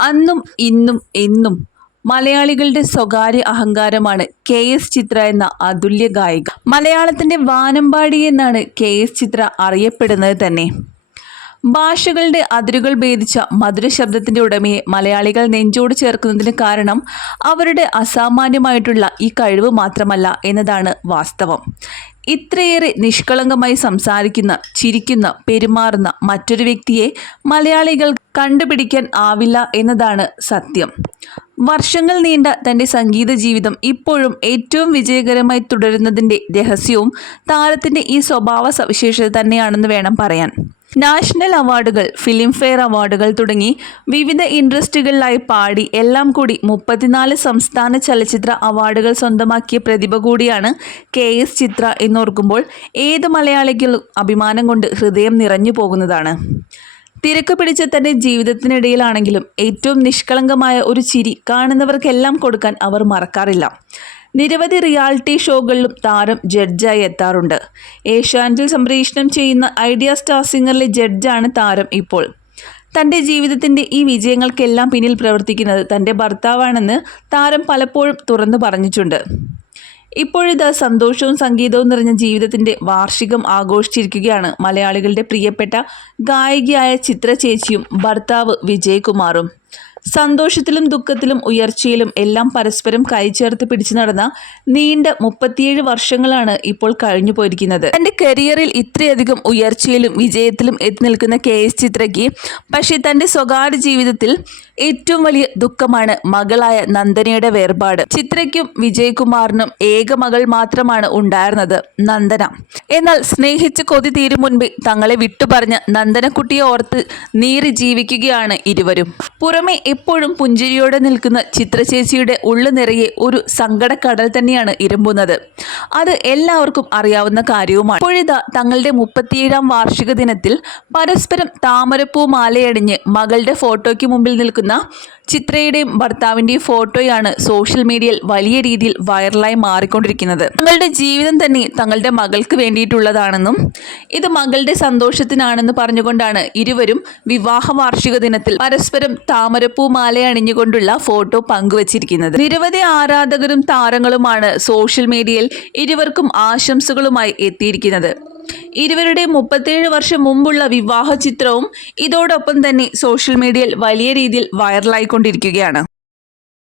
അന്നും ഇന്നും എന്നും മലയാളികളുടെ സ്വകാര്യ അഹങ്കാരമാണ് കെ എസ് ചിത്ര എന്ന അതുല്യ ഗായിക. മലയാളത്തിന്റെ വാനമ്പാടി എന്നാണ് കെ എസ് ചിത്ര അറിയപ്പെടുന്നത് തന്നെ. ഭാഷകളുടെ അതിരുകൾ ഭേദിച്ച മധുര ശബ്ദത്തിന്റെ ഉടമയെ മലയാളികൾ നെഞ്ചോട് ചേർക്കുന്നതിന് കാരണം അവരുടെ അസാമാന്യമായിട്ടുള്ള ഈ കഴിവ് മാത്രമല്ല എന്നതാണ് വാസ്തവം. ഇത്രയേറെ നിഷ്കളങ്കമായി സംസാരിക്കുന്ന ചിരിക്കുന്ന പെരുമാറുന്ന മറ്റൊരു വ്യക്തിയെ മലയാളികൾ കണ്ടുപിടിക്കാൻ ആവില്ല എന്നതാണ് സത്യം. വർഷങ്ങൾ നീണ്ട തന്റെ സംഗീത ജീവിതം ഇപ്പോഴും ഏറ്റവും വിജയകരമായി തുടരുന്നതിന്റെ രഹസ്യവും താരത്തിന്റെ ഈ സ്വഭാവ സവിശേഷത തന്നെയാണെന്ന് വേണം പറയാൻ. നാഷണൽ അവാർഡുകൾ ഫിലിംഫെയർ അവാർഡുകൾ തുടങ്ങി വിവിധ ഇൻഡസ്ട്രികളിലായി പാടി എല്ലാം കൂടി മുപ്പത്തിനാല് സംസ്ഥാന ചലച്ചിത്ര അവാർഡുകൾ സ്വന്തമാക്കിയ പ്രതിഭ കൂടിയാണ് കെ എസ് ചിത്ര എന്നോർക്കുമ്പോൾ ഏത് മലയാളികളും അഭിമാനം കൊണ്ട് ഹൃദയം നിറഞ്ഞു പോകുന്നതാണ്. തിരക്ക് പിടിച്ച തന്റെ ജീവിതത്തിനിടയിലാണെങ്കിലും ഏറ്റവും നിഷ്കളങ്കമായ ഒരു ചിരി കാണുന്നവർക്കെല്ലാം കൊടുക്കാൻ അവർ മറക്കാറില്ല. നിരവധി റിയാലിറ്റി ഷോകളിലും താരം ജഡ്ജായി എത്താറുണ്ട്. ഏഷ്യാനെറ്റിൽ സംപ്രേഷണം ചെയ്യുന്ന ഐഡിയ സ്റ്റാർ സിംഗറിലെ ജഡ്ജാണ് താരം ഇപ്പോൾ. തന്റെ ജീവിതത്തിന്റെ ഈ വിജയങ്ങൾക്കെല്ലാം പിന്നിൽ പ്രവർത്തിക്കുന്നത് തന്റെ ഭർത്താവാണെന്ന് താരം പലപ്പോഴും തുറന്നു പറഞ്ഞിട്ടുണ്ട്. ഇപ്പോഴിത് സന്തോഷവും സംഗീതവും നിറഞ്ഞ ജീവിതത്തിന്റെ വാർഷികം ആഘോഷിച്ചിരിക്കുകയാണ് മലയാളികളുടെ പ്രിയപ്പെട്ട ഗായികയായ ചിത്ര ചേച്ചിയും ഭർത്താവ് വിജയകുമാറും. സന്തോഷത്തിലും ദുഃഖത്തിലും ഉയർച്ചയിലും എല്ലാം പരസ്പരം കൈചേർത്ത് പിടിച്ചു നടന്ന നീണ്ട മുപ്പത്തിയേഴ് വർഷങ്ങളാണ് ഇപ്പോൾ കഴിഞ്ഞു പോയിരിക്കുന്നത്. തന്റെ കരിയറിൽ ഇത്രയധികം ഉയർച്ചയിലും വിജയത്തിലും എത്തി നിൽക്കുന്ന കെ എസ് ചിത്രയ്ക്ക് പക്ഷേ തന്റെ സ്വകാര്യ ജീവിതത്തിൽ ഏറ്റവും വലിയ ദുഃഖമാണ് മകളായ നന്ദനയുടെ വേർപാട്. ചിത്രയ്ക്കും വിജയകുമാറിനും ഏക മകൾ മാത്രമാണ് ഉണ്ടായിരുന്നത് നന്ദന. എന്നാൽ സ്നേഹിച്ച് കൊതി തീരും മുൻപേ തങ്ങളെ വിട്ടുപറഞ്ഞ നന്ദനക്കുട്ടിയെ ഓർത്ത് നീറി ജീവിക്കുകയാണ് ഇരുവരും. പുറമെ എപ്പോഴും പുഞ്ചിരിയോടെ നിൽക്കുന്ന ചിത്രചേച്ചിയുടെ ഉള്ളു നിറയെ ഒരു സങ്കടക്കടൽ തന്നെയാണ് ഇരമ്പുന്നത്. അത് എല്ലാവർക്കും അറിയാവുന്ന കാര്യവുമാണ്. ഇപ്പോഴിതാ തങ്ങളുടെ മുപ്പത്തിയേഴാം വാർഷിക ദിനത്തിൽ പരസ്പരം താമരപ്പൂ മാലയണിഞ്ഞ് മകളുടെ ഫോട്ടോയ്ക്ക് മുമ്പിൽ നിൽക്കുന്ന ചിത്രയുടെയും ഭർത്താവിന്റെയും ഫോട്ടോയാണ് സോഷ്യൽ മീഡിയയിൽ വലിയ രീതിയിൽ വൈറലായി മാറിക്കൊണ്ടിരിക്കുന്നത്. തങ്ങളുടെ ജീവിതം തന്നെ തങ്ങളുടെ മകൾക്ക് വേണ്ടിയിട്ടുള്ളതാണെന്നും ഇത് മകളുടെ സന്തോഷത്തിനാണെന്ന് പറഞ്ഞുകൊണ്ടാണ് ഇരുവരും വിവാഹ വാർഷിക ദിനത്തിൽ പരസ്പരം താമരപ്പൂ മാല അണിഞ്ഞുകൊണ്ടുള്ള ഫോട്ടോ പങ്കുവച്ചിരിക്കുന്നത്. നിരവധി ആരാധകരും താരങ്ങളുമാണ് സോഷ്യൽ മീഡിയയിൽ ഇരുവർക്കും ആശംസകളുമായി എത്തിയിരിക്കുന്നത്. ഇരുവരുടെ മുപ്പത്തേഴ് വർഷം മുമ്പുള്ള വിവാഹ ചിത്രവും ഇതോടൊപ്പം തന്നെ സോഷ്യൽ മീഡിയയിൽ വലിയ രീതിയിൽ വൈറലായിക്കൊണ്ടിരിക്കുകയാണ്